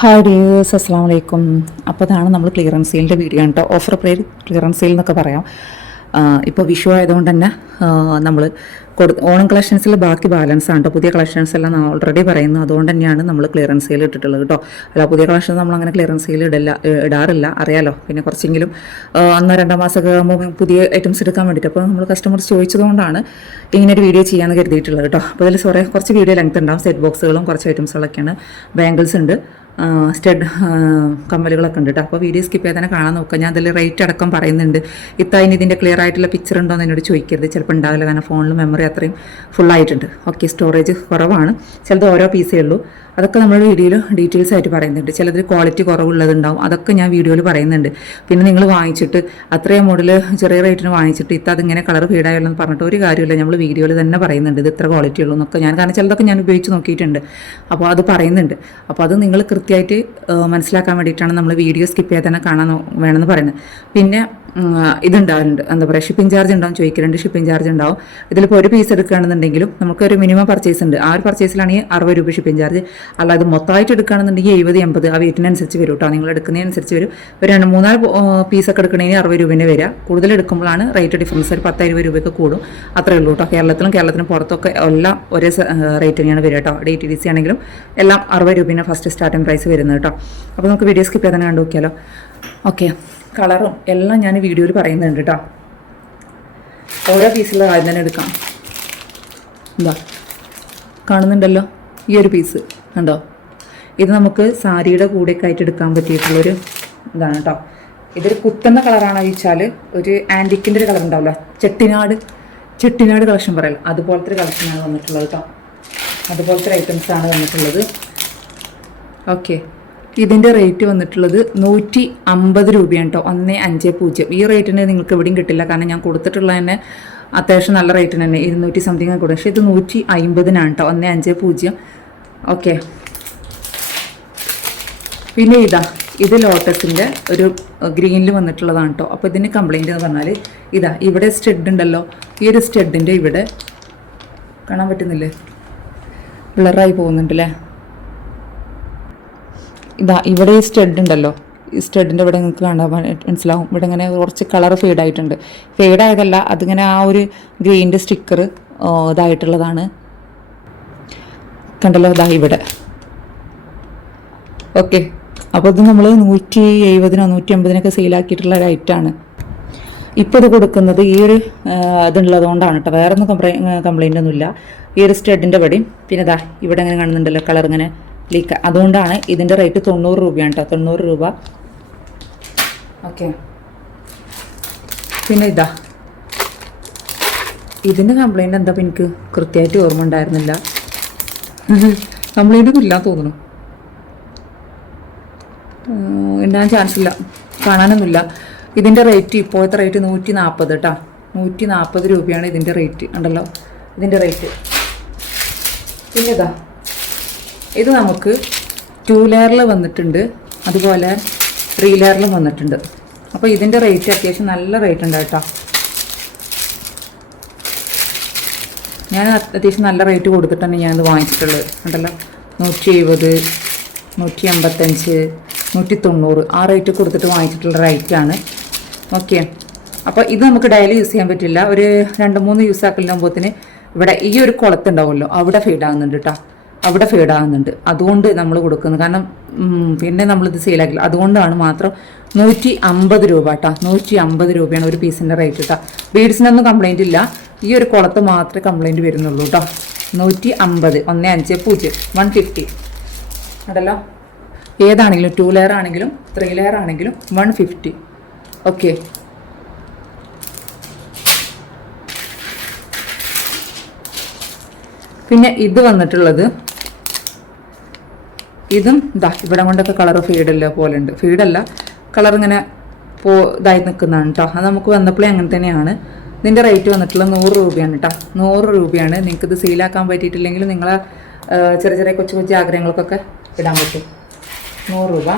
Hi dears, അസ്സാം വലൈക്കും. അപ്പോൾ ഇതാണ് നമ്മൾ ക്ലിയറൻസ് സെയിലിൻ്റെ വീഡിയോ കേട്ടോ. ഓഫർ പ്രൈസ് ക്ലിയറൻസ് സെയിൽ എന്നൊക്കെ പറയാം. ഇപ്പോൾ വിഷു ആയതുകൊണ്ട് തന്നെ നമ്മൾ ഓണം കളക്ഷൻസിൽ ബാക്കി ബാലൻസ് ആണ് കേട്ടോ. പുതിയ കളക്ഷൻസ് എല്ലാം ഓൾറെഡി പറയുന്നു. അതുകൊണ്ട് തന്നെയാണ് നമ്മൾ ക്ലിയറൻസ് സെയിൽ ഇട്ടിട്ടുള്ളത് കേട്ടോ. അല്ല, പുതിയ കളക്ഷൻസ് നമ്മൾ അങ്ങനെ ക്ലിയറൻസ് സെയിൽ ഇടാറില്ല, അറിയാലോ. പിന്നെ കുറച്ചെങ്കിലും 1-2 മാസമൊക്കെ ആകുമ്പോൾ പുതിയ ഐറ്റംസ് എടുക്കാൻ വേണ്ടിയിട്ട് അപ്പോൾ നമ്മൾ കസ്റ്റമേഴ്സ് ചോദിച്ചതുകൊണ്ടാണ് ഇങ്ങനെ ഒരു വീഡിയോ ചെയ്യാമെന്ന് കരുതിയിട്ടുള്ളത് കേട്ടോ. അപ്പോൾ ഇതിൽ കുറച്ച് വീഡിയോ ലെങ്ത് ഉണ്ടാവും. സെറ്റ് ബോക്സുകളും കുറച്ച് ഐറ്റംസുകളൊക്കെയാണ്. ബാംഗിൾസ് ഉണ്ട്, സ്റ്റഡ് കമ്മലുകളൊക്കെ ഉണ്ട് കേട്ടോ. അപ്പോൾ വീഡിയോ സ്കിപ്പ് ചെയ്ത് തന്നെ കാണാൻ നോക്കുക. ഞാൻ അതിൽ റേറ്റ് അടക്കം പറയുന്നുണ്ട്. ഇനി ഇതിൻ്റെ ക്ലിയർ ആയിട്ടുള്ള പിക്ചർ ഉണ്ടോ എന്ന് എന്നോട് ചോദിക്കരുത്. ചിലപ്പോൾ ഉണ്ടാവില്ല, കാരണം ഫോണിൽ മെമ്മറി അത്രയും ഫുള്ളായിട്ടുണ്ട്. ഓക്കെ, സ്റ്റോറേജ് കുറവാണ്. ചിലത് ഓരോ പീസേ ഉള്ളൂ. അതൊക്കെ നമ്മൾ വീഡിയോയിൽ ഡീറ്റെയിൽസ് ആയിട്ട് പറയുന്നുണ്ട്. ചിലതിൽ ക്വാളിറ്റി കുറവുള്ളതുണ്ടാവും, അതൊക്കെ ഞാൻ വീഡിയോയിൽ പറയുന്നുണ്ട്. പിന്നെ നിങ്ങൾ വാങ്ങിച്ചിട്ട് അത്രയും മോഡൽ ചെറിയ റേറ്റിന് വാങ്ങിച്ചിട്ട് അതിങ്ങനെ കളർ ഫീഡായുള്ളൂ എന്ന് പറഞ്ഞിട്ട് ഒരു കാര്യമില്ല. നമ്മൾ വീഡിയോയിൽ തന്നെ പറയുന്നുണ്ട് ഇത് ഇത്ര ക്വാളിറ്റി ഉള്ളൂ എന്നൊക്കെ. കാരണം ചിലതൊക്കെ ഞാൻ ഉപയോഗിച്ച് നോക്കിയിട്ടുണ്ട്, അപ്പോൾ അത് പറയുന്നുണ്ട്. അപ്പോൾ അത് നിങ്ങൾ കൃത്യമായിട്ട് മനസ്സിലാക്കാൻ വേണ്ടിയിട്ടാണ് നമ്മൾ വീഡിയോ സ്കിപ്പ് ചെയ്യാതെ തന്നെ കാണാൻ വേണമെന്ന് പറയുന്നത്. പിന്നെ ഇതുണ്ടാവുന്നുണ്ട്, എന്താ പറയുക, ഷിപ്പിംഗ് ചാർജ് ഉണ്ടാവും ചോദിക്കുന്നുണ്ട്. ഷിപ്പിംഗ് ചാർജ് ഉണ്ടാവും. ഇതിലിപ്പോൾ ഒരു പീസ് എടുക്കുകയാണെന്നുണ്ടെങ്കിലും നമുക്കൊരു മിനിമം പർച്ചേസ് ഉണ്ട്. ആ ഒരു പർച്ചേസിലാണെങ്കിൽ 60 രൂപ ഷിപ്പിംഗ് ചാർജ്. അല്ലാതെ മൊത്തമായിട്ട് എടുക്കുകയാണെന്നുണ്ടെങ്കിൽ 70-80 ആ വെയിറ്റിനനുസരിച്ച് വരും കേട്ടോ. നിങ്ങൾ എടുക്കുന്നതിനനുസരിച്ച് വരും. ഒരു 2-3 പീസൊക്കെ എടുക്കണമെങ്കിൽ 60 രൂപേൻ്റെ വരിക. കൂടുതൽ എടുക്കുമ്പോഴാണ് റേറ്റ് ഡിഫറൻസ്. ഒരു 10-20 രൂപയൊക്കെ കൂടും, അത്രയേ ഉള്ളൂ കേട്ടോ. കേരളത്തിനും പുറത്തൊക്കെ എല്ലാം ഒരേ റേറ്റ് തന്നെയാണ് വരിക കേട്ടോ. DTDC ആണെങ്കിലും എല്ലാം 60 രൂപേൻ്റെ ഫസ്റ്റ് സ്റ്റാർട്ടിംഗ് പ്രൈസ് വരുന്നത് കേട്ടോ. അപ്പോൾ നമുക്ക് വീഡിയോ സ്കിപ്പ് ചെയ്ത് തന്നെ കണ്ടു നോക്കിയാലോ. ഓക്കെ, കളറും എല്ലാം ഞാൻ വീഡിയോയിൽ പറയുന്നുണ്ട് കേട്ടോ. ഓരോ പീസിലുള്ള ആദ്യം തന്നെ എടുക്കാം. എന്താ കാണുന്നുണ്ടല്ലോ, ഈ ഒരു പീസ് കണ്ടോ? ഇത് നമുക്ക് സാരിയുടെ കൂടെയൊക്കെ ആയിട്ട് എടുക്കാൻ പറ്റിയിട്ടുള്ളൊരു ഇതാണ് കേട്ടോ. ഇതൊരു കുത്തുന്ന കളറാണോ ചോദിച്ചാൽ ഒരു ആൻറ്റിക്കിൻ്റെ ഒരു കളർ ഉണ്ടാവില്ല, ചെട്ടിനാട് കളക്ഷൻ പറയല്ലോ, അതുപോലത്തെ ഒരു കളക്ഷനാണ് വന്നിട്ടുള്ളത് കേട്ടോ. അതുപോലത്തെ ഐറ്റംസാണ് വന്നിട്ടുള്ളത്. ഓക്കെ, ഇതിൻ്റെ റേറ്റ് വന്നിട്ടുള്ളത് 150 രൂപയാണ് കേട്ടോ. 150. ഈ റേറ്റിന് നിങ്ങൾക്ക് എവിടെയും കിട്ടില്ല, കാരണം ഞാൻ കൊടുത്തിട്ടുള്ള തന്നെ അത്യാവശ്യം നല്ല റേറ്റിന് തന്നെ 200 സംതിങ് കൊടുക്കും. പക്ഷേ ഇത് 150-നാണ് കേട്ടോ. 150. ഓക്കെ, പിന്നെ ഇത് ലോട്ടസിൻ്റെ ഒരു ഗ്രീനിൽ വന്നിട്ടുള്ളതാണ് കേട്ടോ. അപ്പോൾ ഇതിന് കംപ്ലൈൻറ്റ് എന്ന് പറഞ്ഞാൽ ഇവിടെ സ്റ്റഡ് ഉണ്ടല്ലോ, ഈ ഒരു സ്റ്റഡിൻ്റെ ഇവിടെ കാണാൻ പറ്റുന്നില്ലേ, ബ്ലറായി പോകുന്നുണ്ടല്ലേ. ഇവിടെ ഈ സ്റ്റഡ് ഉണ്ടല്ലോ, ഈ സ്റ്റഡിൻ്റെ ഇവിടെ നിങ്ങൾക്ക് കാണാൻ മനസ്സിലാവും. ഇവിടെ ഇങ്ങനെ കുറച്ച് കളർ ഫെയ്ഡായിട്ടുണ്ട്. ഫെയ്ഡായതല്ല, അതിങ്ങനെ ആ ഒരു ഗ്രീനിൻ്റെ സ്റ്റിക്കർ ഇതായിട്ടുള്ളതാണ്. കണ്ടല്ലോ, ഇവിടെ. ഓക്കെ, അപ്പോൾ ഇത് നമ്മൾ 170-നോ 150-നൊക്കെ സെയിലാക്കിയിട്ടുള്ള ഒരു ഐറ്റമാണ്. ഇപ്പോൾ ഇത് കൊടുക്കുന്നത് ഈ ഒരു ഇതുള്ളതുകൊണ്ടാണ് കേട്ടോ. വേറെ ഒന്നും കംപ്ലൈൻ്റ് ഒന്നുമില്ല. ഈ ഒരു സ്റ്റഡിൻ്റെ ഇവിടെയും പിന്നെ ഇവിടെ അങ്ങനെ കാണുന്നുണ്ടല്ലോ കളർ ഇങ്ങനെ ലീക്ക്, അതുകൊണ്ടാണ് ഇതിൻ്റെ റേറ്റ് 90 രൂപയാണ് കേട്ടോ. 90 രൂപ. ഓക്കെ, പിന്നെ ഇതിൻ്റെ കംപ്ലൈൻറ്റ് എന്താ എനിക്ക് കൃത്യമായിട്ട് ഓർമ്മ ഉണ്ടായിരുന്നില്ല. കംപ്ലൈൻ്റ് ഒന്നും ഇല്ലാന്ന് തോന്നുന്നു, ഉണ്ടാകാൻ ചാൻസ് ഇല്ല, കാണാനൊന്നുമില്ല. ഇതിൻ്റെ റേറ്റ് ഇപ്പോഴത്തെ റേറ്റ് 140 കേട്ടോ. 140 രൂപയാണ് ഇതിൻ്റെ റേറ്റ്. ഉണ്ടല്ലോ ഇതിൻ്റെ റേറ്റ്. പിന്നെ ഇത് നമുക്ക് 2 ലെയറിൽ വന്നിട്ടുണ്ട്, അതുപോലെ 3 ലെയറിലും വന്നിട്ടുണ്ട്. അപ്പോൾ ഇതിൻ്റെ റേറ്റ് അത്യാവശ്യം നല്ല റേറ്റ് ഉണ്ട് കേട്ടോ. ഞാൻ അത്യാവശ്യം നല്ല റേറ്റ് കൊടുത്തിട്ടാണ് ഞാനിത് വാങ്ങിച്ചിട്ടുള്ളത്. ഉണ്ടല്ലോ 170, 185, 190 ആ റേറ്റ് കൊടുത്തിട്ട് വാങ്ങിച്ചിട്ടുള്ള റേറ്റാണ്. ഓക്കെ, അപ്പോൾ ഇത് നമുക്ക് ഡെയിലി യൂസ് ചെയ്യാൻ പറ്റില്ല. ഒരു 2-3 യൂസ് ആക്കലിനാകുമ്പോഴത്തേന് ഇവിടെ ഈ ഒരു കുളത്തുണ്ടാവുമല്ലോ, അവിടെ ഫീഡാകുന്നുണ്ട് കേട്ടോ. അവിടെ ഫീഡാകുന്നുണ്ട്, അതുകൊണ്ട് നമ്മൾ കൊടുക്കുന്നത്. കാരണം പിന്നെ നമ്മളിത് സെയിലാക്കില്ല, അതുകൊണ്ടാണ് മാത്രം 150 രൂപ കേട്ടോ. 150 രൂപയാണ് ഒരു പീസിൻ്റെ റേറ്റ് കേട്ടോ. ബീഡ്സിനൊന്നും കംപ്ലൈൻറ്റ് ഇല്ല, ഈ ഒരു കുളത്ത് മാത്രമേ കംപ്ലൈൻറ്റ് വരുന്നുള്ളൂ കേട്ടോ. 150, 150, 150 ഉണ്ടല്ലോ. ഏതാണെങ്കിലും 2 ലെയർ ആണെങ്കിലും 3 ലെയർ ആണെങ്കിലും 150. ഓക്കെ, പിന്നെ ഇത് വന്നിട്ടുള്ളത് ഇതും ഇവിടെ കൊണ്ടൊക്കെ കളർ ഫീഡല്ല പോലെ ഉണ്ട്. ഫീഡല്ല, കളർ ഇങ്ങനെ ഇതായി നിൽക്കുന്നതാണ് കേട്ടോ. അത് നമുക്ക് വന്നപ്പോഴേ അങ്ങനെ തന്നെയാണ്. ഇതിൻ്റെ റേറ്റ് വന്നിട്ടുള്ളത് 100 രൂപയാണ് കേട്ടോ. 100 രൂപയാണ്. നിങ്ങൾക്കിത് സെയിലാക്കാൻ പറ്റിയിട്ടില്ലെങ്കിൽ നിങ്ങളെ ചെറിയ കൊച്ചു ആഗ്രഹങ്ങൾക്കൊക്കെ ഇടാൻ പറ്റും. 100 രൂപ.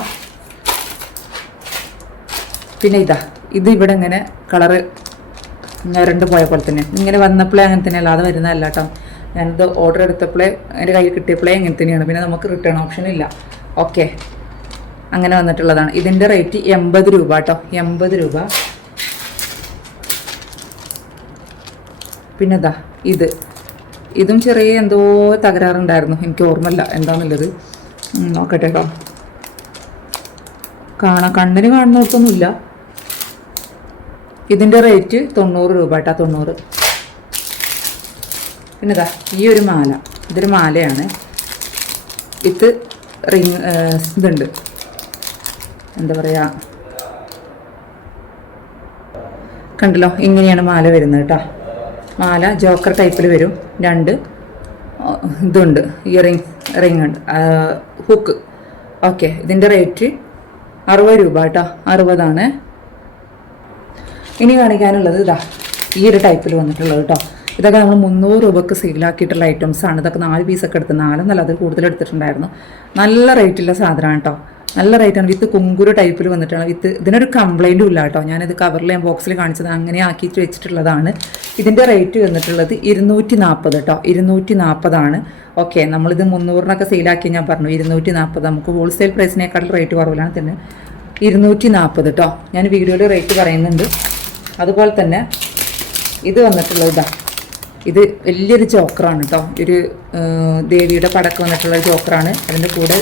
പിന്നെ ഇത് ഇവിടെ ഇങ്ങനെ കളറ് ഞരണ്ട് പോയ പോലെ തന്നെ ഇങ്ങനെ വന്നപ്പോഴേ അങ്ങനെ തന്നെ, അല്ലാതെ വരുന്നതല്ല കേട്ടോ. ഞാനിത് ഓർഡർ എടുത്തപ്പോഴേ എൻ്റെ കയ്യിൽ കിട്ടിയപ്പോഴേ ഇങ്ങനെ തന്നെയാണ്. പിന്നെ നമുക്ക് റിട്ടേൺ ഓപ്ഷൻ ഇല്ല. ഓക്കെ, അങ്ങനെ വന്നിട്ടുള്ളതാണ്. ഇതിൻ്റെ റേറ്റ് 80 രൂപ കേട്ടോ, 80 രൂപ. പിന്നെ ഇതും ചെറിയ എന്തോ തകരാറുണ്ടായിരുന്നു, എനിക്ക് ഓർമ്മയില്ല എന്താണെന്നുള്ളത്. നോക്കട്ടെ കേട്ടോ. കണ്ണിന് കാണുന്നിടത്തൊന്നുമില്ല. ഇതിൻ്റെ റേറ്റ് 90 രൂപ കേട്ടോ, 90. പിന്നെ ഈ ഒരു മാല, ഇതൊരു മാലയാണ്. ഇത് റിങ് ഇതുണ്ട്, എന്താ പറയുക, കണ്ടല്ലോ, ഇങ്ങനെയാണ് മാല വരുന്നത് കേട്ടോ. മാല ജോക്കർ ടൈപ്പിൽ വരും. 2 ഇതുണ്ട്, റിങ് ഉണ്ട്, ഹുക്ക്. ഓക്കെ, ഇതിൻ്റെ റേറ്റ് 60 രൂപ കേട്ടോ, 60 ഇനി കാണിക്കാനുള്ളത് ഈ ഒരു ടൈപ്പിൽ വന്നിട്ടുള്ളത് കേട്ടോ. ഇതൊക്കെ നമ്മൾ 300 രൂപക്ക് സെയിലാക്കിയിട്ടുള്ള ഐറ്റംസ് ആണ്. ഇതൊക്കെ 4 പീസൊക്കെ എടുത്ത്, 4 എന്നല്ല, അതിൽ കൂടുതൽ എടുത്തിട്ടുണ്ടായിരുന്നു. നല്ല റേറ്റുള്ള സാധനമാണ് കേട്ടോ, നല്ല റേറ്റാണ്. വിത്ത് കുങ്കുരു ടൈപ്പിൽ വന്നിട്ടാണ്. ഇതിനൊരു കംപ്ലൈൻറ്റും ഇല്ല കേട്ടോ. ഞാനിത് കവറിൽ ഞാൻ ബോക്സിൽ കാണിച്ചത് അങ്ങനെ ആക്കിയിട്ട് വെച്ചിട്ടുള്ളതാണ്. ഇതിൻ്റെ റേറ്റ് വന്നിട്ടുള്ളത് 240 കേട്ടോ, 240. ഓക്കെ, നമ്മളിത് 300-നൊക്കെ സെയിലാക്കി ഞാൻ പറഞ്ഞു, 240. നമുക്ക് ഹോൾസെയിൽ പ്രൈസിനേക്കാളും റേറ്റ് കുറവിലാണ് തന്നെ, 240 കേട്ടോ. ഞാൻ വീഡിയോയിൽ റേറ്റ് പറയുന്നുണ്ട്. അതുപോലെ തന്നെ ഇത് വന്നിട്ടുള്ളത് ഇത് വലിയൊരു ചോക്കറാണ് കേട്ടോ. ഒരു ദേവിയുടെ പടക്കം വന്നിട്ടുള്ള ജോക്കറാണ്. അതിൻ്റെ കൂടെ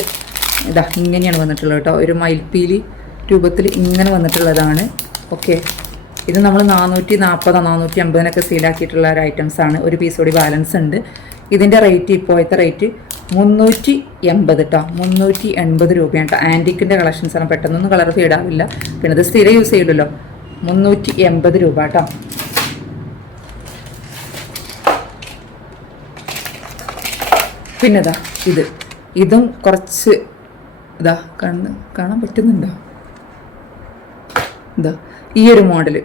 ഇങ്ങനെയാണ് വന്നിട്ടുള്ളത് കേട്ടോ, ഒരു മയിൽപ്പീലി രൂപത്തിൽ ഇങ്ങനെ വന്നിട്ടുള്ളതാണ്. ഓക്കെ, ഇത് നമ്മൾ 440 450-നൊക്കെ സെയിലാക്കിയിട്ടുള്ള ഒരു ഐറ്റംസാണ്. ഒരു പീസ് കൂടി ബാലൻസ് ഉണ്ട്. ഇതിൻ്റെ റേറ്റ് ഇപ്പോഴത്തെ റേറ്റ് 380 കേട്ടോ, 380 രൂപയാണ് കേട്ടോ. ആൻറ്റിക്കിൻ്റെ കളക്ഷൻസാണ്, പെട്ടെന്നൊന്നും കളർ ഫീഡാവില്ല. പിന്നെ ഇത് സ്ഥിരം യൂസ് ചെയ്യില്ലല്ലോ. 380 രൂപ കേട്ടോ. പിന്നെ ഇതും കുറച്ച് കാണാൻ പറ്റുന്നുണ്ടോ? ഈ ഒരു മോഡല്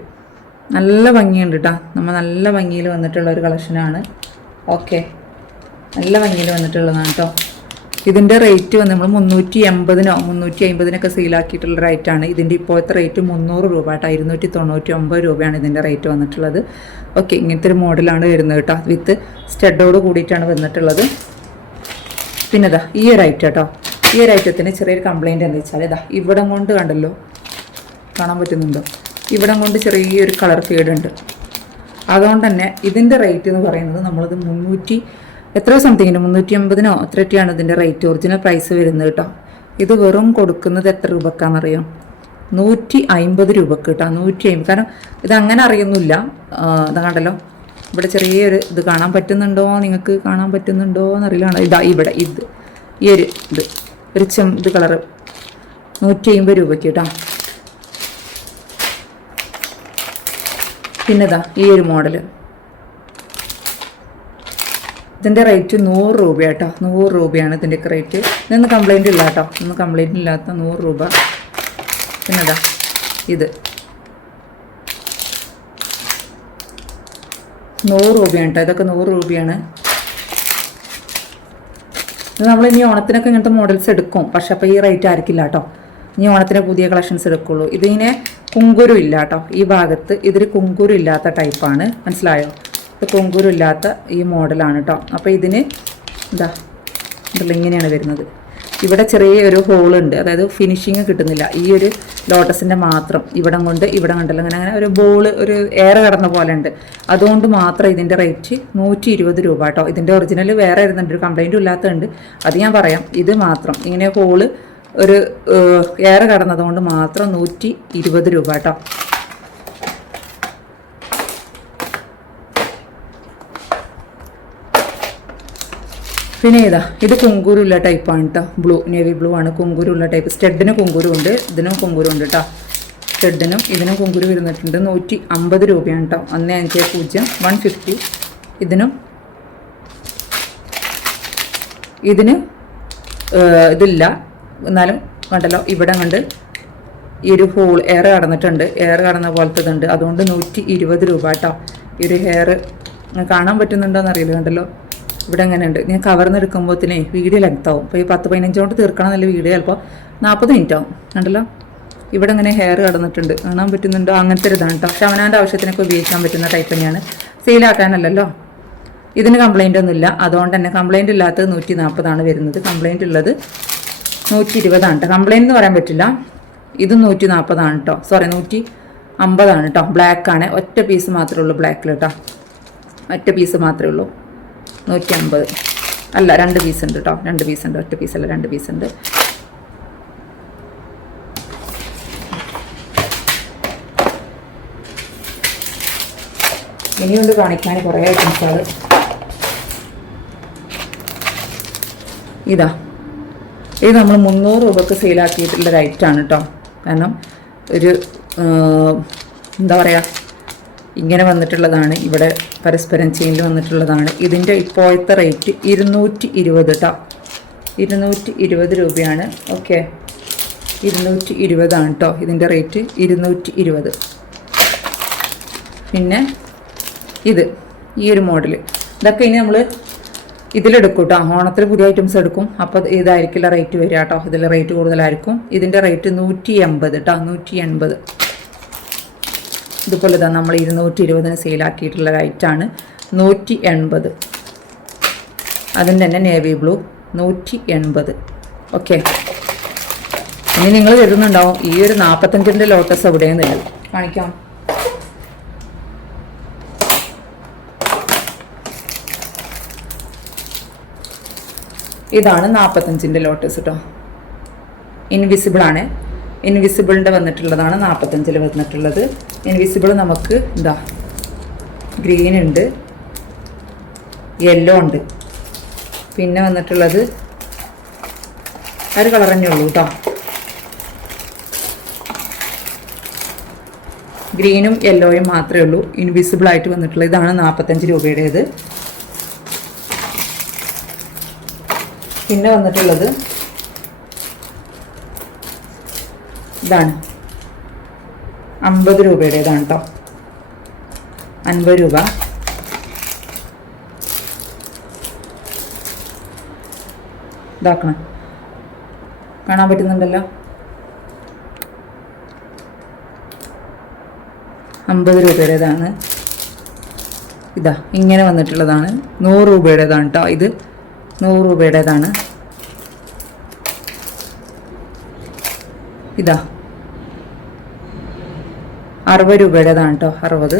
നല്ല ഭംഗിയുണ്ട് കേട്ടോ. നമ്മൾ നല്ല ഭംഗിയിൽ വന്നിട്ടുള്ള ഒരു കളക്ഷനാണ്. ഓക്കെ, നല്ല ഭംഗിയിൽ വന്നിട്ടുള്ളതാണ് കേട്ടോ. ഇതിൻ്റെ റേറ്റ് വന്ന് നമ്മൾ 380-നോ 350-നൊക്കെ സെയിലാക്കിയിട്ടുള്ള റേറ്റാണ്. ഇതിൻ്റെ ഇപ്പോഴത്തെ റേറ്റ് 300 രൂപ കേട്ടോ, 299 രൂപയാണ് ഇതിൻ്റെ റേറ്റ് വന്നിട്ടുള്ളത്. ഓക്കെ, ഇങ്ങനത്തെ ഒരു മോഡലാണ് വരുന്നത് കേട്ടോ. വിത്ത് സ്റ്റഡോട് കൂടിയിട്ടാണ് വന്നിട്ടുള്ളത്. പിന്നെ ഈ ഒരു ഐറ്റം കേട്ടോ. ഈ ഒരു ഐറ്റത്തിന് ചെറിയൊരു കംപ്ലൈൻറ്റ് എന്താ വെച്ചാൽ ഇവിടം കൊണ്ട് കണ്ടല്ലോ, കാണാൻ പറ്റുന്നുണ്ടോ? ഇവിടം കൊണ്ട് ചെറിയൊരു കളർ ഫീഡ് ഉണ്ട്. അതുകൊണ്ട് തന്നെ ഇതിൻ്റെ റേറ്റ് എന്ന് പറയുന്നത് നമ്മളിത് 300 എത്രയോ സംതിങ്ങിന് 380-നോ അത്രയൊക്കെയാണ് ഇതിൻ്റെ റേറ്റ്, ഒറിജിനൽ പ്രൈസ് വരുന്നത് കേട്ടോ. ഇത് വെറും കൊടുക്കുന്നത് എത്ര രൂപക്കാണെന്നറിയാം? 150 രൂപക്ക് കേട്ടോ, 150. കാരണം ഇതങ്ങനെ അറിയുന്നില്ല. കണ്ടല്ലോ, ഇവിടെ ചെറിയൊരു ഇത് കാണാൻ പറ്റുന്നുണ്ടോ, നിങ്ങൾക്ക് കാണാൻ പറ്റുന്നുണ്ടോ എന്നറിയില്ല. ഇവിടെ ഈ ഒരു ഇത് കളറ് 150 രൂപയ്ക്ക് കേട്ടോ. പിന്നെ ഈ ഒരു മോഡല്, ഇതിൻ്റെ റേറ്റ് 100 രൂപ കേട്ടോ, 100 രൂപയാണ് ഇതിൻ്റെയൊക്കെ റേറ്റ്. ഇതൊന്നും കംപ്ലൈൻറ്റ് ഇല്ല കേട്ടോ, ഒന്നും കംപ്ലൈൻറ്റ് ഇല്ലാത്ത 100 രൂപ. പിന്നെ ഇത് 100 രൂപയാണ് കേട്ടോ, ഇതൊക്കെ 100 രൂപയാണ്. ഇത് നമ്മൾ ഇനി ഓണത്തിനൊക്കെ ഇങ്ങനത്തെ മോഡൽസ് എടുക്കും, പക്ഷെ അപ്പോൾ ഈ റേറ്റ് ആയിരിക്കില്ല കേട്ടോ. ഇനി ഓണത്തിന് പുതിയ കളക്ഷൻസ് എടുക്കുള്ളൂ. ഇതിങ്ങനെ കുങ്കുരു ഇല്ല കേട്ടോ, ഈ ഭാഗത്ത് ഇതൊരു കുങ്കുരു ഇല്ലാത്ത ടൈപ്പാണ്, മനസ്സിലായോ? ഇത് കുങ്കുരു ഇല്ലാത്ത ഈ മോഡലാണ് കേട്ടോ. അപ്പോൾ ഇതിന് ഇങ്ങനെയാണ് വരുന്നത്. ഇവിടെ ചെറിയൊരു ഹോളുണ്ട്, അതായത് ഫിനിഷിങ് കിട്ടുന്നില്ല. ഈ ഒരു ലോട്ടസിൻ്റെ മാത്രം ഇവിടം കണ്ടല്ലോ, അങ്ങനെ ഒരു ബോൾ, ഒരു എയർ കടന്ന പോലെ ഉണ്ട്. അതുകൊണ്ട് മാത്രം ഇതിൻ്റെ റേറ്റ് 120 രൂപ കേട്ടോ. ഇതിൻ്റെ ഒറിജിനൽ വേറെ വരുന്നുണ്ട്, ഒരു കംപ്ലൈൻറ്റും ഇല്ലാത്തതുണ്ട്, അത് ഞാൻ പറയാം. ഇത് മാത്രം ഇങ്ങനെ ഹോള് ഒരു എയർ കടന്നതുകൊണ്ട് മാത്രം 120 രൂപ കേട്ടോ. പിന്നെ ഇത് കുങ്കുരുള്ള ടൈപ്പാണ് കേട്ടോ, നേവി ബ്ലൂ ആണ്, കുങ്കുരുള്ള ടൈപ്പ്. സ്റ്റഡിന് കുങ്കുരു ഉണ്ട്, ഇതിനും കുങ്കുരു ഉണ്ട് കേട്ടോ. സ്റ്റഡിനും ഇതിനും കുങ്കുരു വരുന്നിട്ടുണ്ട്. 150 രൂപയാണ് കേട്ടോ. 15 150. ഇതിന് ഇതില്ല, എന്നാലും കണ്ടല്ലോ ഇവിടെ കണ്ട് ഈ ഒരു ഹോൾ എയർ കടന്നിട്ടുണ്ട്, എയർ കടന്ന പോലത്തെ ഇതുണ്ട്. അതുകൊണ്ട് 120 രൂപ കേട്ടോ. ഈ ഒരു ഹെയർ കാണാൻ പറ്റുന്നുണ്ടോ എന്നറിയില്ല, കണ്ടല്ലോ ഇവിടെ എങ്ങനെ ഉണ്ട്. ഞാൻ കവർന്ന് എടുക്കുമ്പോഴത്തേനേ വീഡിയോ ലെങ്ത് ആവും. അപ്പോൾ ഈ 10-15 കൊണ്ട് തീർക്കണം എന്നല്ല വീഡിയോ, ചിലപ്പോൾ 40 മിനിറ്റ് ആവും. കണ്ടല്ലോ ഇവിടെ ഇങ്ങനെ ഹെയർ കടന്നിട്ടുണ്ട്, കാണാൻ പറ്റുന്നുണ്ടോ? അങ്ങനത്തെ ഒരു ഇതാണ് കേട്ടോ. പക്ഷെ അവനാൻ്റെ ആവശ്യത്തിനൊക്കെ ഉപയോഗിക്കാൻ പറ്റുന്ന ടൈപ്പ് തന്നെയാണ്, സെയിലാക്കാനല്ലല്ലോ. ഇതിന് കംപ്ലൈൻ്റ് ഒന്നുമില്ല, അതുകൊണ്ട് തന്നെ കംപ്ലൈൻ്റ് ഇല്ലാത്തത് 140 വരുന്നത്. കംപ്ലൈൻ്റ് ഉള്ളത് 120 കേട്ടോ. കംപ്ലൈൻറ്റ് എന്ന് പറയാൻ പറ്റില്ല. ഇത് 140 കേട്ടോ. സോറി 150 കേട്ടോ. ബ്ലാക്ക് ആണ്, ഒറ്റ പീസ് മാത്രമേ ഉള്ളൂ ബ്ലാക്കിൽ കേട്ടോ. ഒറ്റ പീസ് മാത്രമേ ഉള്ളൂ. 150 അല്ല, 2 പീസ് ഉണ്ട് കേട്ടോ. 2 പീസ് ഉണ്ട്, ഒറ്റ പീസല്ല, 2 പീസ് ഉണ്ട്. ഇനിയുണ്ട് കാണിക്കാൻ കുറേ ഐറ്റംസുകൾ. ഇതാ, ഇത് നമ്മൾ 300 രൂപക്ക് സെയിലാക്കിയിട്ടുള്ള റൈറ്റാണ് കേട്ടോ. കാരണം ഒരു എന്താ പറയുക, ഇങ്ങനെ വന്നിട്ടുള്ളതാണ്, ഇവിടെ പരസ്പരം ചെയിനിൽ വന്നിട്ടുള്ളതാണ്. ഇതിൻ്റെ ഇപ്പോഴത്തെ റേറ്റ് 220 കേട്ടോ. 220 രൂപയാണ്. ഓക്കെ, 220 ആണ് കേട്ടോ ഇതിൻ്റെ റേറ്റ്. 220. പിന്നെ ഇത് ഈ ഒരു മോഡൽ, ഇതൊക്കെ ഇനി നമ്മൾ ഇതിലെടുക്കും കേട്ടോ. ഓണത്തിന് പുതിയ ഐറ്റംസ് എടുക്കും. അപ്പോൾ ഇതായിരിക്കില്ല റേറ്റ് വരിക കേട്ടോ. ഇതിൽ റേറ്റ് കൂടുതലായിരിക്കും. ഇതിൻ്റെ റേറ്റ് 180 കേട്ടോ. 180. ഇതുപോലെ ഇതാ നമ്മൾ 220 സെയിലാക്കിയിട്ടുള്ള റേറ്റാണ് 180. അതിൻ്റെ തന്നെ നേവി ബ്ലൂ 180. ഓക്കെ, ഇനി നിങ്ങൾ വരുന്നുണ്ടാവും ഈ ഒരു 45ൻ്റെ ലോട്ടസ് എവിടെയെന്നില്ല. കാണിക്കാം. ഇതാണ് 45ൻ്റെ ലോട്ടസ് കേട്ടോ. ഇൻവിസിബിൾ ആണ്. ഇൻവിസിബിളിൻ്റെ വന്നിട്ടുള്ളതാണ് 45ൽ വന്നിട്ടുള്ളത്. ഇൻവിസിബിൾ നമുക്ക് എന്താ ഗ്രീൻ ഉണ്ട്, യെല്ലോ ഉണ്ട്, പിന്നെ വന്നിട്ടുള്ളത് ഒരു കളർ തന്നെ ഉള്ളൂ കേട്ടോ. ഗ്രീനും യെല്ലോയും മാത്രമേ ഉള്ളൂ ഇൻവിസിബിൾ ആയിട്ട് വന്നിട്ടുള്ളത്. ഇതാണ് 45 രൂപയുടേത്. പിന്നെ വന്നിട്ടുള്ളത് ഇതാണ് 50 രൂപയുടേതാണ് കേട്ടോ. 50 രൂപ. ഇതാക്കണം, കാണാൻ പറ്റുന്നുണ്ടല്ലോ. 50 രൂപയുടേതാണ്. ഇതാ ഇങ്ങനെ വന്നിട്ടുള്ളതാണ്. 100 രൂപയുടേതാണ് കേട്ടോ. ഇത് 100 രൂപയുടേതാണ്. ഇതാ 60 രൂപയുടേതാണ് കേട്ടോ. 60.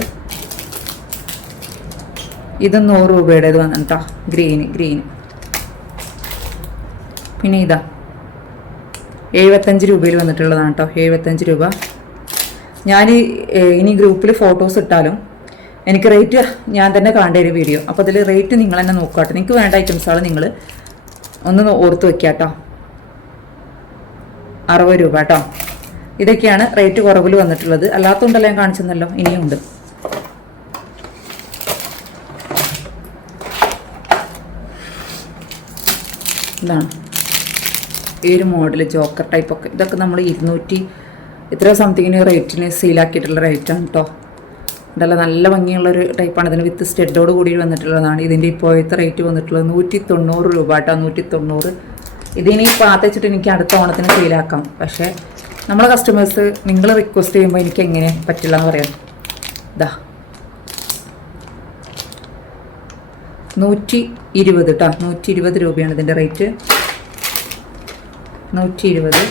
ഇത് 100 രൂപയുടേത് വന്നു കേട്ടോ. ഗ്രീന്. പിന്നെ ഇതാ 75 രൂപയിൽ വന്നിട്ടുള്ളതാണ് കേട്ടോ. 75 രൂപ. ഞാൻ ഇനി ഗ്രൂപ്പിൽ ഫോട്ടോസ് ഇട്ടാലും എനിക്ക് റേറ്റ് ഞാൻ തന്നെ കാണേണ്ട ഒരു വീഡിയോ. അപ്പോൾ അതിൽ റേറ്റ് നിങ്ങൾ തന്നെ നോക്കാട്ടോ. നിങ്ങൾക്ക് വേണ്ട ഐറ്റംസുകൾ നിങ്ങൾ ഒന്ന് ഓർത്ത് വെക്കുക കേട്ടോ. 60 രൂപ കേട്ടോ. ഇതൊക്കെയാണ് റേറ്റ് കുറവിൽ വന്നിട്ടുള്ളത്. അല്ലാത്തതുകൊണ്ടല്ല ഞാൻ കാണിച്ചെന്നല്ലോ, ഇനിയുണ്ട്. ഇതാണ് ഈ ഒരു മോഡൽ ജോക്കർ ടൈപ്പൊക്കെ. ഇതൊക്കെ നമ്മൾ 200 ഇത്ര സംതിങ്ങിന് റേറ്റിന് സെയിലാക്കിയിട്ടുള്ള റേറ്റാണ് കേട്ടോ. ഇതല്ല നല്ല ഭംഗിയുള്ളൊരു ടൈപ്പാണ്. ഇതിന് വിത്ത് സ്റ്റെഡോട് കൂടി വന്നിട്ടുള്ളതാണ്. ഇതിൻ്റെ ഇപ്പോഴത്തെ റേറ്റ് വന്നിട്ടുള്ളത് 190 രൂപ കേട്ടോ. 190. ഇതിനി പാത്ത് വെച്ചിട്ട് എനിക്ക് അടുത്ത ഓണത്തിന് സെയിലാക്കാം. പക്ഷേ നമ്മളെ കസ്റ്റമേഴ്സ് നിങ്ങൾ റിക്വസ്റ്റ് ചെയ്യുമ്പോൾ എനിക്ക് എങ്ങനെ പറ്റില്ല എന്ന് പറയാം. ഇതാ 120 കേട്ടോ. 120 രൂപയാണ് ഇതിൻ്റെ റേറ്റ്. 120.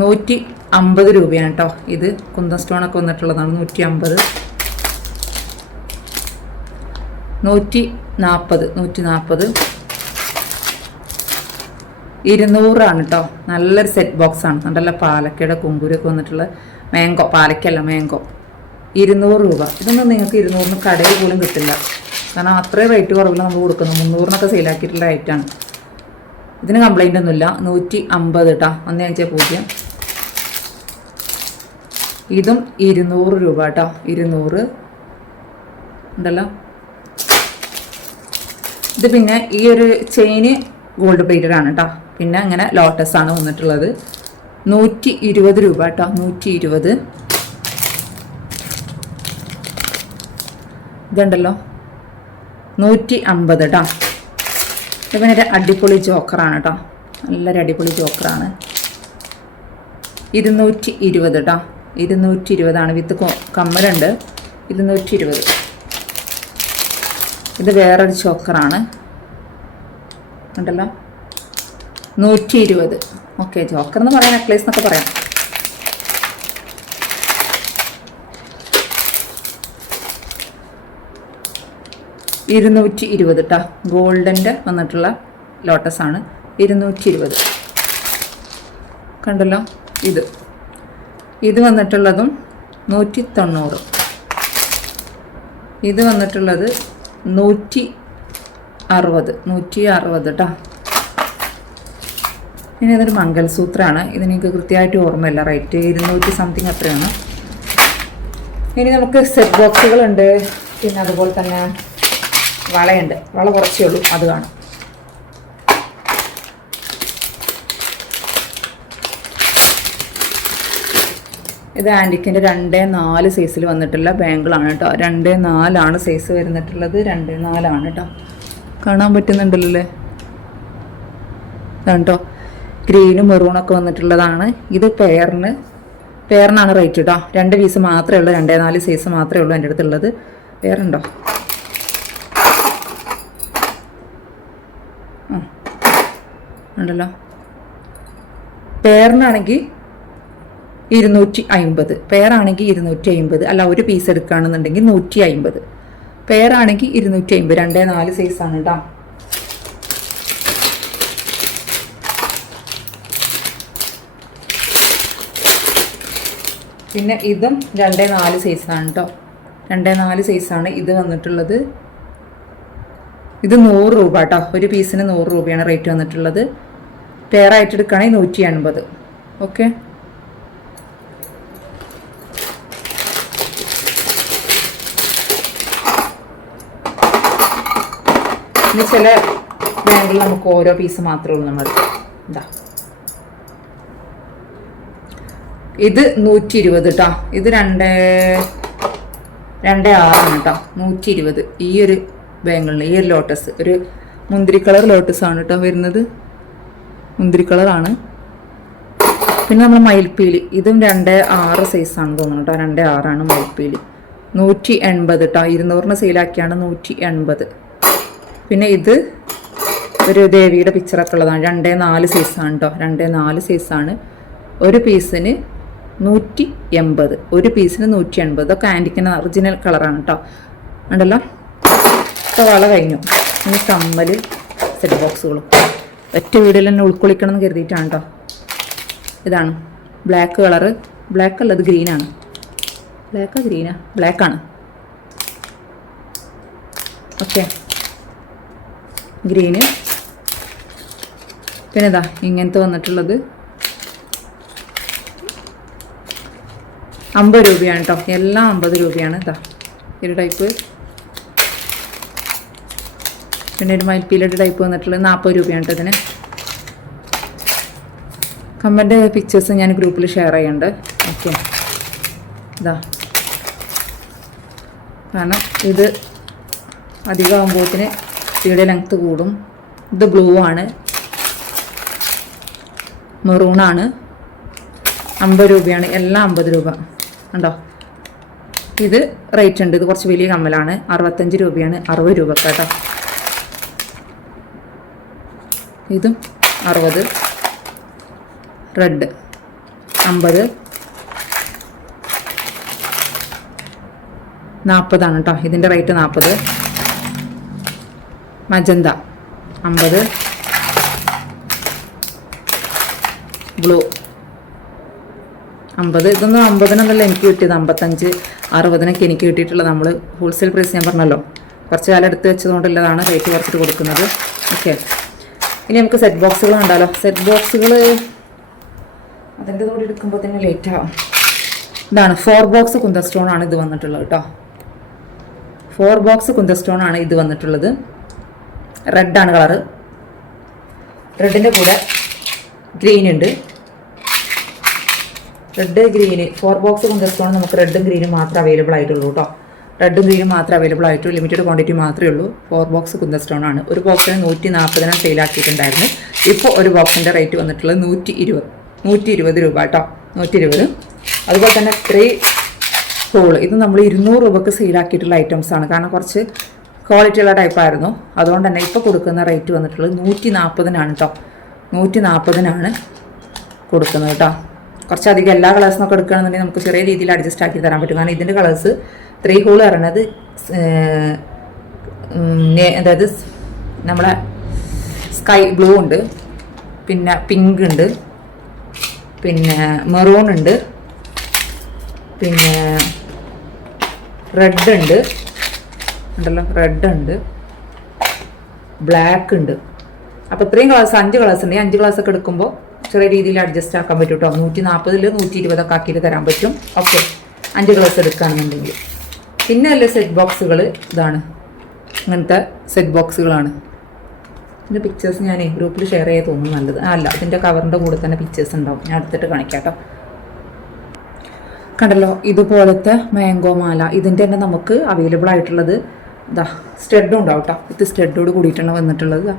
150 രൂപയാണ് കേട്ടോ. ഇത് കുന്തൻ സ്റ്റോണൊക്കെ വന്നിട്ടുള്ളതാണ്. 150. 140. 140. 200 ആണ് കേട്ടോ. നല്ലൊരു സെറ്റ് ബോക്സ് ആണ്. നല്ല പാലക്കയുടെ കുങ്കൂരൊക്കെ വന്നിട്ടുള്ള മാംഗോ, പാലക്കല്ല മാംഗോ. 200 രൂപ. ഇതൊന്നും നിങ്ങൾക്ക് 200 കടയിൽ പോലും കിട്ടില്ല. കാരണം അത്രയും റേറ്റ് കുറവില്ല നമ്മൾ കൊടുക്കുന്നത്. 300 സെയിലാക്കിയിട്ടുള്ള റേറ്റാണ്. ഇതിന് കംപ്ലൈൻ്റ് ഒന്നുമില്ല. 150 കേട്ടോ. 150. ഇതും 200 രൂപ കേട്ടോ. 200 ഉണ്ടല്ലോ. ഇത് പിന്നെ ഈ ഒരു ചെയിന് ഗോൾഡ് പ്ലേറ്റഡ് ആണ് കേട്ടോ. പിന്നെ അങ്ങനെ ലോട്ടസ് ആണ് വന്നിട്ടുള്ളത്. 120 രൂപ കേട്ടോ. 120. ഇതുണ്ടല്ലോ 150 കേട്ടോ. ഇത് പിന്നെ ഒരു അടിപൊളി ജോക്കറാണ് കേട്ടോ. നല്ലൊരു അടിപൊളി ജോക്കറാണ്. 220 കേട്ടോ. 220 വിത്ത് കമ്മലുണ്ട്. 220. ഇത് വേറൊരു ചോക്കറാണ് ഉണ്ടല്ലോ. 120. ഓക്കെ, ജോക്കർ എന്ന് പറയാം, നെക്ലേസ് എന്നൊക്കെ പറയാം. $220 കേട്ടോ. ഗോൾഡൻ്റെ വന്നിട്ടുള്ള ലോട്ടസ് ആണ്. 220 കണ്ടല്ലോ. ഇത് വന്നിട്ടുള്ളതും 190. ഇത് വന്നിട്ടുള്ളത് 160 കേട്ടോ. ഇനി ഇതൊരു മംഗൽസൂത്രമാണ്. ഇതെനിക്ക് കൃത്യമായിട്ട് ഓർമ്മയില്ല, റേറ്റ് 200 സംതിങ് അത്രയാണ്. ഇനി നമുക്ക് സെറ്റ് ബോക്സുകളുണ്ട്. പിന്നെ അതുപോലെ തന്നെ വളയുണ്ട്. വള കുറച്ചേ ഉള്ളൂ, അത് കാണും. ഇത് ആൻറ്റിക്കിൻ്റെ 2-4 സൈസിൽ വന്നിട്ടുള്ള ബാങ്കിളാണ് കേട്ടോ. 2-4 സൈസ് വരുന്നിട്ടുള്ളത്. 2-4 കേട്ടോ. കാണാൻ പറ്റുന്നുണ്ടല്ലോ അല്ലേ? കേട്ടോ, ഗ്രീനും മെറൂണൊക്കെ വന്നിട്ടുള്ളതാണ്. ഇത് പെയറിനാണ് റേറ്റ് കേട്ടോ. 2 പീസ് മാത്രമേ ഉള്ളൂ, 2-4 സൈസ് മാത്രമേ ഉള്ളൂ എൻ്റെ അടുത്തുള്ളത്. പെയറുണ്ടോ? ഉണ്ടല്ലോ. പെയറിനാണെങ്കിൽ 250, പെയറാണെങ്കിൽ 250. അല്ല, ഒരു പീസ് എടുക്കുകയാണെന്നുണ്ടെങ്കിൽ 150. പെയറാണെങ്കിൽ 250. 2-4 സൈസാണ് കേട്ടോ. പിന്നെ ഇതും 2-4 സൈസാണ് കേട്ടോ. 2-4 സൈസാണ് ഇത് വന്നിട്ടുള്ളത്. ഇത് 100 രൂപ കേട്ടോ. ഒരു പീസിന് 100 രൂപയാണ് റേറ്റ് വന്നിട്ടുള്ളത്. പെയറായിട്ട് എടുക്കുകയാണെങ്കിൽ 180. ഓക്കെ, ഇനി ചില ബാങ്കിൽ നമുക്ക് ഓരോ പീസ് മാത്രമേ ഉള്ളൂ. നമ്മൾ ഇതാ, ഇത് 120 കേട്ടോ. ഇത് 2.6 കേട്ടോ. 120. ഈ ഒരു ബാങ്കിളിന്, ഈ ഒരു ലോട്ടസ് ഒരു മുന്തിരി കളർ ലോട്ടസ് ആണ് കേട്ടോ വരുന്നത്. മുന്തിരി കളറാണ്. പിന്നെ നമ്മൾ മയിൽപ്പീലി, ഇതും 2.6 സൈസാണ് തോന്നുന്നു കേട്ടോ. 2.6 മയിൽപ്പീലി. 180 കേട്ടോ. 200 സെയിലാക്കിയാണ് 180. പിന്നെ ഇത് ഒരു ദേവിയുടെ പിക്ചറൊക്കെ ഉള്ളതാണ്. 2-4 സൈസാണ് കേട്ടോ. 2-4 സൈസാണ്. ഒരു പീസിന് 180. ഒരു പീസിന് 180. ഇതൊക്കെ ആൻറ്റിക്കിന് ഒറിജിനൽ കളറാണ് കേട്ടോ. ഉണ്ടല്ലോ. ഇപ്പോൾ വള കഴിഞ്ഞു. ഇനി കമ്മൽ സെറ്റ് ബോക്സുകളും ഒറ്റ വീഡിയോയിൽ തന്നെ ഉൾക്കൊള്ളിക്കണം എന്ന് കരുതിയിട്ടാണ് കേട്ടോ. ഇതാണ് ബ്ലാക്ക് കളറ്. ബ്ലാക്ക് അല്ല, ഇത് ഗ്രീനാണ്. ബ്ലാക്കാണ്. Okay, green. പിന്നെ ഇതാ ഇങ്ങനത്തെ വന്നിട്ടുള്ളത് 50 രൂപയാണ് കേട്ടോ. എല്ലാം 50 രൂപയാണ്. ഇതാ ഒരു ടൈപ്പ്. പിന്നെ ഒരു മയിൽപ്പീലയുടെ ടൈപ്പ് വന്നിട്ടുള്ളത് 40 രൂപയാണ് കേട്ടോ ഇതിന്. കമ്മലിൻ്റെ പിക്ചേഴ്സ് ഞാൻ ഗ്രൂപ്പിൽ ഷെയർ ചെയ്യുന്നുണ്ട്. ഓക്കെ, ഇതാ, കാരണം ഇത് അധികമാകുമ്പോഴത്തിന് വീഡിയോ ലെങ്ത്ത് കൂടും. ഇത് ബ്ലൂ ആണ്, മെറൂണാണ്. 50 രൂപയാണ്. എല്ലാം 50 രൂപ ഉണ്ടോ. ഇത് റേറ്റ് ഉണ്ട്. ഇത് കുറച്ച് വലിയ കമ്മലാണ്. 65 രൂപയാണ്. 60 രൂപ കേട്ടോ. ഇതും 60. റെഡ് 50. 40 കേട്ടോ. ഇതിൻ്റെ റേറ്റ് 40. മജന്ത 50. ബ്ലൂ 50. ഇതൊന്നും 50-നൊന്നല്ല എനിക്ക് കിട്ടിയത്. 55, 60 എനിക്ക് കിട്ടിയിട്ടുള്ളത്. നമ്മൾ ഹോൾസെയിൽ പ്രൈസ് ഞാൻ പറഞ്ഞല്ലോ, കുറച്ച് കാലം എടുത്ത് വെച്ചതുകൊണ്ടുള്ളതാണ് റേറ്റ് കുറച്ചിട്ട് കൊടുക്കുന്നത്. ഓക്കെ, ഇനി നമുക്ക് സെറ്റ് ബോക്സുകൾ ഉണ്ടല്ലോ. സെറ്റ് ബോക്സുകൾ അതിൻ്റെ കൂടെ എടുക്കുമ്പോൾ തന്നെ ലേറ്റാവും. ഇതാണ് 4 ബോക്സ് കുന്തൻ സ്റ്റോൺ ആണ് ഇത് വന്നിട്ടുള്ളത് കേട്ടോ. 4 ബോക്സ് കുന്തൻ സ്റ്റോൺ ആണ് ഇത് വന്നിട്ടുള്ളത്. റെഡാണ് കളറ്. റെഡിൻ്റെ കൂടെ ഗ്രീൻ ഉണ്ട്. Red, green 4 box kundan stone നമുക്ക് റെഡും ഗ്രീനും മാത്രമേ അവൈലബിൾ ആയിട്ടുള്ളൂ കേട്ടോ. റെഡും ഗ്രീനും മാത്രമേ അവൈലബിൾ ആയിട്ടുള്ളൂ. ലിമിറ്റഡ് ക്വാണ്ടിറ്റി മാത്രമേ ഉള്ളൂ. 4 ബോക്സ് കുന്തൻ സ്റ്റോൺ ആണ്. ഒരു ബോക്സിന് 140 സെയിലാക്കിയിട്ടുണ്ടായിരുന്നു. ഇപ്പോൾ ഒരു ബോക്സിൻ്റെ റേറ്റ് വന്നിട്ടുള്ളത് 120 രൂപ കേട്ടോ. 120. അതുപോലെ തന്നെ 3 ഹോൾ, ഇത് നമ്മൾ 200 രൂപക്ക് സെയിലാക്കിയിട്ടുള്ള ഐറ്റംസ് ആണ്. കാരണം കുറച്ച് ക്വാളിറ്റി ഉള്ള ടൈപ്പായിരുന്നു. അതുകൊണ്ട് തന്നെ ഇപ്പോൾ കൊടുക്കുന്ന റേറ്റ് വന്നിട്ടുള്ളത് 140 കേട്ടോ. 140-നാണ് കൊടുക്കുന്നത് കേട്ടോ. കുറച്ചധികം എല്ലാ കളേഴ്സിനൊക്കെ എടുക്കുകയാണെന്നുണ്ടെങ്കിൽ നമുക്ക് ചെറിയ രീതിയിൽ അഡ്ജസ്റ്റ് ആക്കി തരാൻ പറ്റും. കാരണം ഇതിൻ്റെ കളേഴ്സ് 3 ഹോൾ പറയുന്നത് അതായത് നമ്മളെ സ്കൈ ബ്ലൂ ഉണ്ട്, പിന്നെ പിങ്ക് ഉണ്ട്, പിന്നെ മെറൂൺ ഉണ്ട്, പിന്നെ റെഡ് ഉണ്ട് ഉണ്ടല്ലോ, റെഡ് ഉണ്ട്, ബ്ലാക്ക് ഉണ്ട്. അപ്പോൾ ഇത്രയും കളേഴ്സ് 5 കളേഴ്സ് ഉണ്ട്. 5 കളേഴ്സ് ഒക്കെ എടുക്കുമ്പോൾ ചെറിയ രീതിയിൽ അഡ്ജസ്റ്റ് ആക്കാൻ പറ്റും കേട്ടോ. 140-ൽ 120 ആക്കിയിട്ട് തരാൻ പറ്റും. ഓക്കെ, 5 കളേഴ്സ് എടുക്കുകയാണെന്നുണ്ടെങ്കിൽ. പിന്നെ അല്ലേ സെറ്റ് ബോക്സുകൾ, ഇതാണ് ഇങ്ങനത്തെ സെറ്റ് ബോക്സുകളാണ്. ഇതിൻ്റെ പിക്ചേഴ്സ് ഞാൻ ഗ്രൂപ്പിൽ ഷെയർ ചെയ്യാൻ തോന്നുന്നു നല്ലത്. അല്ല, ഇതിൻ്റെ കവറിൻ്റെ കൂടെ തന്നെ പിക്ചേഴ്സ് ഉണ്ടാവും. ഞാൻ എടുത്തിട്ട് കാണിക്കാം കേട്ടോ. കണ്ടല്ലോ, ഇതുപോലത്തെ മാംഗോ മാല. ഇതിൻ്റെ തന്നെ നമുക്ക് അവൈലബിൾ ആയിട്ടുള്ളത് ഇതാ സ്റ്റഡും ഉണ്ടാവും കേട്ടോ. ഇത് സ്റ്റഡോട് കൂടിയിട്ടാണ് വന്നിട്ടുള്ളത്.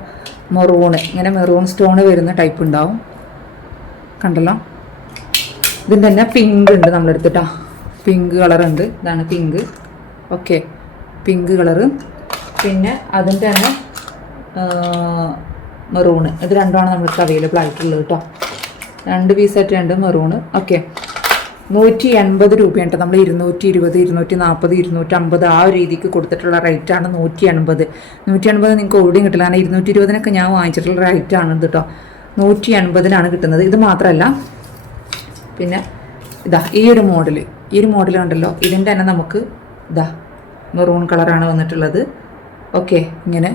മെറൂണ്, ഇങ്ങനെ മെറൂൺ സ്റ്റോൺ വരുന്ന ടൈപ്പ് ഉണ്ടാവും. കണ്ടല്ലോ, ഇതിൻ്റെ തന്നെ പിങ്ക് ഉണ്ട് നമ്മളെടുത്തിട്ടാ. പിങ്ക് കളറുണ്ട്, ഇതാണ് പിങ്ക്. Okay, pink colour. പിന്നെ അതിൻ്റെ തന്നെ മെറൂണ്. ഇത് രണ്ടുമാണ് നമ്മൾക്ക് അവൈലബിൾ ആയിട്ടുള്ളത് കേട്ടോ. 2 പീസായിട്ട് 2 മെറൂണ്. ഓക്കെ, 180 രൂപയാണ്. നമ്മൾ 220, 240, 250 ആ ഒരു രീതിക്ക് കൊടുത്തിട്ടുള്ള റേറ്റാണ് 180. 180 നിങ്ങൾക്ക് ഓടിയും കിട്ടില്ല. കാരണം 220-നൊക്കെ ഞാൻ വാങ്ങിച്ചിട്ടുള്ള റേറ്റാണ് ഇത് കേട്ടോ. 180-നാണ് കിട്ടുന്നത്. ഇത് മാത്രമല്ല, പിന്നെ ഇതാ ഈ ഒരു മോഡൽ കണ്ടല്ലോ. ഇതിൻ്റെ തന്നെ നമുക്ക് ഇതാ മെറൂൺ കളറാണ് വന്നിട്ടുള്ളത്. ഓക്കെ, ഇങ്ങനെ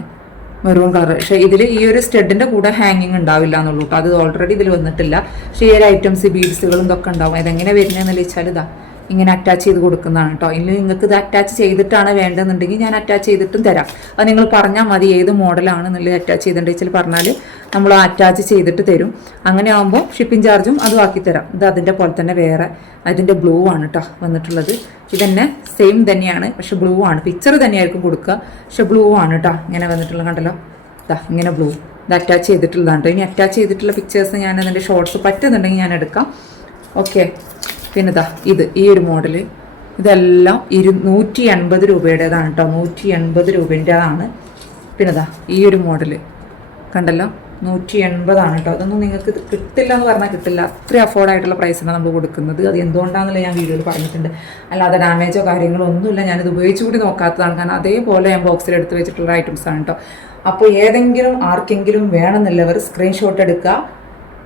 മെറൂൺ കളർ. പക്ഷേ ഇതിൽ ഈ ഒരു സ്റ്റഡിൻ്റെ കൂടെ ഹാങ്ങിങ് ഉണ്ടാവില്ല എന്നുള്ളൂ കേട്ടോ. അത് ഓൾറെഡി ഇതിൽ വന്നിട്ടില്ല. പക്ഷേ ഈ ഒരു ഐറ്റംസ് ബീഡ്സുകളും ഇതൊക്കെ ഉണ്ടാവും. ഇതെങ്ങനെ വരുന്നതെന്ന് വെച്ചാൽ ഇതാ ഇങ്ങനെ അറ്റാച്ച് ചെയ്ത് കൊടുക്കുന്നതാണ് കേട്ടോ. ഇനി നിങ്ങൾക്ക് ഇത് അറ്റാച്ച് ചെയ്തിട്ടാണ് വേണ്ടതെന്നുണ്ടെങ്കിൽ ഞാൻ അറ്റാച്ച് ചെയ്തിട്ടും തരാം. അത് നിങ്ങൾ പറഞ്ഞാൽ മതി ഏത് മോഡലാണെന്നുള്ളത് അറ്റാച്ച് ചെയ്തിട്ടുണ്ടെങ്കിൽ പറഞ്ഞാൽ നമ്മൾ അറ്റാച്ച് ചെയ്തിട്ട് തരും. അങ്ങനെ ആകുമ്പോൾ ഷിപ്പിംഗ് ചാർജും അതും ആക്കി തരാം. ഇത് അതിൻ്റെ പോലെ തന്നെ വേറെ അതിൻ്റെ ബ്ലൂ ആണ് കേട്ടോ വന്നിട്ടുള്ളത്. ഇതന്നെ സെയിം തന്നെയാണ്, പക്ഷെ ബ്ലൂ ആണ്. പിക്ചർ തന്നെയായിരിക്കും കൊടുക്കുക, പക്ഷെ ബ്ലൂ ആണ് കേട്ടോ ഇങ്ങനെ വന്നിട്ടുള്ളത്. കണ്ടല്ലോ, ഇതാ ഇങ്ങനെ ബ്ലൂ. ഇത് അറ്റാച്ച് ചെയ്തിട്ടുള്ളതാണ് കേട്ടോ. ഇനി അറ്റാച്ച് ചെയ്തിട്ടുള്ള പിക്ചേഴ്സ് ഞാൻ അതിൻ്റെ ഷോർട്സ് പറ്റുന്നുണ്ടെങ്കിൽ ഞാൻ എടുക്കാം. ഓക്കെ, പിന്നെ ഇതാ ഈ ഒരു മോഡല് ഇതെല്ലാം 180 രൂപയുടേതാണ് കേട്ടോ. 180 രൂപേൻ്റെതാണ്. പിന്നെ ഇതാ ഈ ഒരു മോഡല് കണ്ടല്ലോ, 180 കേട്ടോ. അതൊന്നും നിങ്ങൾക്ക് കിട്ടില്ല എന്ന് പറഞ്ഞാൽ കിട്ടില്ല. അത്രയും അഫോർഡായിട്ടുള്ള പ്രൈസിനാണ് നമ്മൾ കൊടുക്കുന്നത്. അത് എന്തുകൊണ്ടാണെന്നുള്ള ഞാൻ വീഡിയോയിൽ പറഞ്ഞിട്ടുണ്ട്. അല്ലാതെ ഡാമേജോ കാര്യങ്ങളോ ഒന്നുമില്ല. ഞാനിത് ഉപയോഗിച്ച് കൂടി നോക്കാത്തതാണ്. കാരണം അതേപോലെ ഞാൻ ബോക്സിൽ എടുത്ത് വെച്ചിട്ടുള്ള ഐറ്റംസ് ആണ് കേട്ടോ. അപ്പോൾ ഏതെങ്കിലും ആർക്കെങ്കിലും വേണമെന്നുള്ളവർ സ്ക്രീൻഷോട്ട് എടുക്കുക.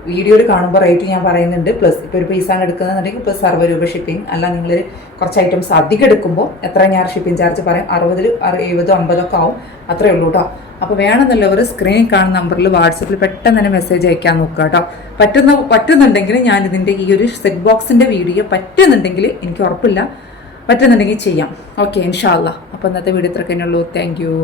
വീഡിയോയിൽ കാണുമ്പോൾ റേറ്റ് ഞാൻ പറയുന്നുണ്ട്. പ്ലസ് ഇപ്പോൾ ഒരു പീസാണ് എടുക്കുന്നതെന്നുണ്ടെങ്കിൽ പ്ലസ് 60 രൂപ ഷിപ്പിംഗ്. അല്ല നിങ്ങൾ കുറച്ച് ഐറ്റംസ് അധികം എടുക്കുമ്പോൾ എത്ര ഞാൻ ഷിപ്പിംഗ് ചാർജ് പറയും, 60, 70, 50 ഒക്കെ ആവും. അത്രയേ ഉള്ളൂ കേട്ടോ. അപ്പോൾ വേണമെന്നുള്ളവർ സ്ക്രീനിൽ കാണുന്ന നമ്പറിൽ വാട്സപ്പിൽ പെട്ടെന്ന് തന്നെ മെസ്സേജ് അയക്കാൻ നോക്കുക കേട്ടോ. പറ്റുന്നുണ്ടെങ്കിൽ ഞാനിതിൻ്റെ ഈ ഒരു സെറ്റ് ബോക്സിൻ്റെ വീഡിയോ പറ്റുന്നുണ്ടെങ്കിൽ, എനിക്ക് ഉറപ്പില്ല, പറ്റുന്നുണ്ടെങ്കിൽ ചെയ്യാം. ഓക്കെ, ഇൻഷാ അല്ലാ. അപ്പോൾ ഇന്നത്തെ വീഡിയോ ഇത്രയൊക്കെ ഉള്ളൂ. Thank you.